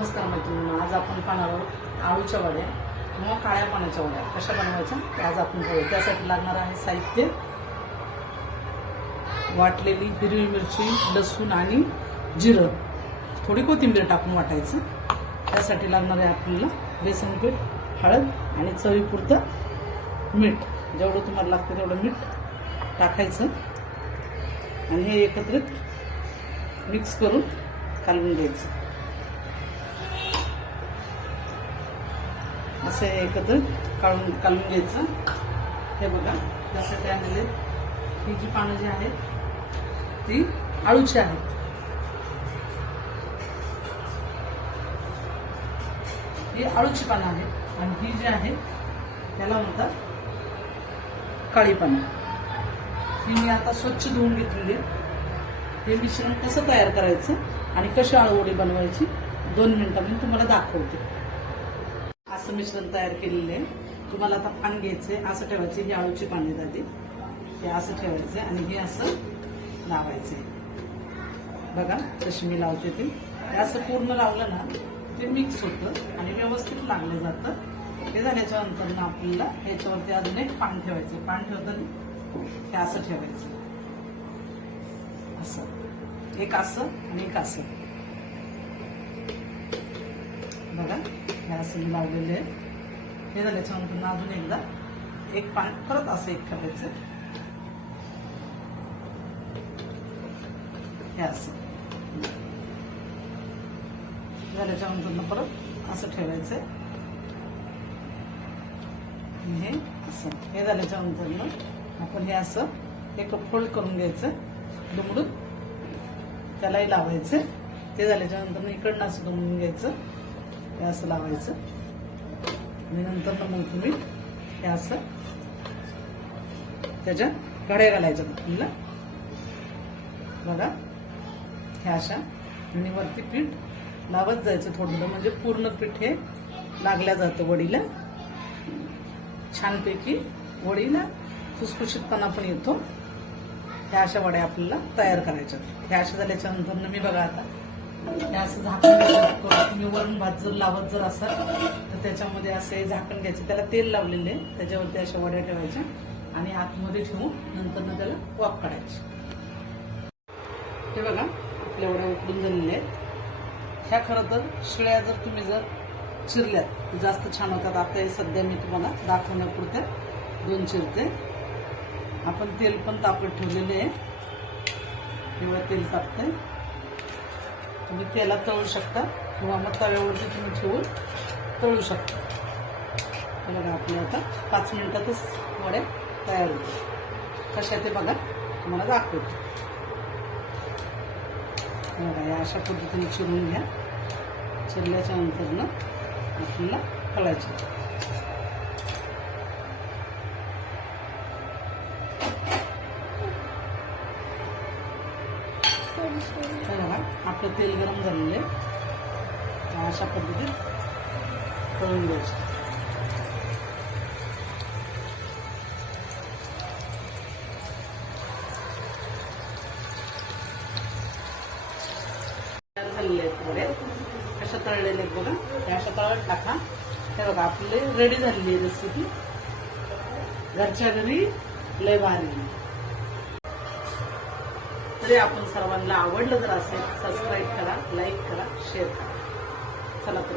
नमस्कार मैत्रिणींनो, आज आपण पाहणार आहोत आळूच्या वड्या किंवा काळ्या पाण्याच्या वड्या कशा बनवायच्या ते आज आपण पाहू। त्यासाठी लागणार आहे साहित्य: वाटलेली हिरवी मिरची, लसूण आणि जिरं, थोडी कोथिंबीर टाकून वाटायचं। त्यासाठी लागणार आहे आपल्याला बेसन पीठ, हळद आणि चवीपुरतं मीठ। जेवढं तुम्हाला लागतं तेवढं मीठ टाकायचं आणि हे एकत्रित मिक्स करून कालवून घ्यायचं। असं एकत्र काढून घ्यायचं। हे बघा, त्यासाठी आणलेले ही जी पानं जी आहेत ती आळूची आहेत। ही आळूची पानं आहेत आणि ही जी आहे त्याला म्हणतात काळी पानं। ही मी आता स्वच्छ धुवून घेतलेली आहे। हे मिश्रण कसं तयार करायचं आणि कशी आळूवडी बनवायची 2 मिनिटांत मी तुम्हाला दाखवते। असं मिश्रण तयार केलेलं आहे। तुम्हाला आता पान घ्यायचे, असं ठेवायचे। ही आळूची पाने जाते, हे असं ठेवायचे आणि हे असं लावायचे। बघा तशी मी लावते ती। असं पूर्ण लावलं ना ते मिक्स होतं आणि व्यवस्थित लागलं जातं। हे झाल्याच्या नंतर ना आपल्याला याच्यावरती अजून एक पान ठेवायचं। पान ठेवताना हे असं ठेवायचं, असं एक असं आणि एक असं। बघा हे असं मी लावलेले आहे। हे झाल्याच्या नंतर अजून एकदा एक पान परत असं एक ठेवायचं, हे असं झाल्याच्या नंतर परत असं ठेवायचं, हे असं। हे झाल्याच्या नंतर आपण हे असं एक फोल्ड करून घ्यायचं दुमडून, त्यालाही लावायचं। ते झाल्याच्या नंतर इकडनं असं दुमडून घ्यायचं, हे असं लावायचं आणि नंतर मग तुम्ही हे असं त्याच्या घड्या घालायच्या आपल्याला। बघा हे अशा आणि वरती पीठ लावत जायचं थोडं, म्हणजे पूर्ण पीठ हे लागल्या जातं वडीला। छानपैकी वडीला खुसखुशीतपणा पण येतो। ह्या अशा वड्या आपल्याला तयार करायच्या। ह्या अशा झाल्याच्या नंतर मी बघा आता हे असं झाकण घ्यायचं। तुम्ही वरून भात जर लावत जर असाल तर त्याच्यामध्ये असं झाकण घ्यायचं, त्याला तेल लावलेले, त्याच्यावरती अशा वड्या ठेवायच्या आणि आतमध्ये ठेवून नंतर त्याला वाफ काढायची। हे बघा आपल्या वड्या उकडून झालेल्या आहेत। ह्या खरं तर शिळ्या जर तुम्ही जर चिरल्यात तर जास्त छान होतात। आता हे सध्या मी तुम्हाला दाखवण्यापुरत्या 2 चिरते। आपण तेल पण तापत ठेवलेले आहे, एवढं तेल तापतंय। तुम्ही तेलात तळू शकता किंवा मग तव्यावरती तुम्ही ठेवून तळू शकता। बघा आपल्या आता 5 मिनिटातच वड्या तयार होतात। कशा ते बघा तुम्हाला दाखवते। बघा या अशा पद्धतीने चिरून घ्या। चिरल्याच्या नंतर ना आपल्याला तळायचे। आपलं तेल गरम झालेलं आहे, अशा पद्धतीत तळून घ्यायचं। झालेले आहेत वड्या, कशा तळलेले आहेत बघा। त्या अशा तळत टाका। हे बघा आपले रेडी झालेली आहे रेसिपी, घरच्या घरी लय भारी। तरी आपण सर्वांना आवडलं जर असेल सबस्क्राईब करा, लाईक करा, शेअर करा। चला तर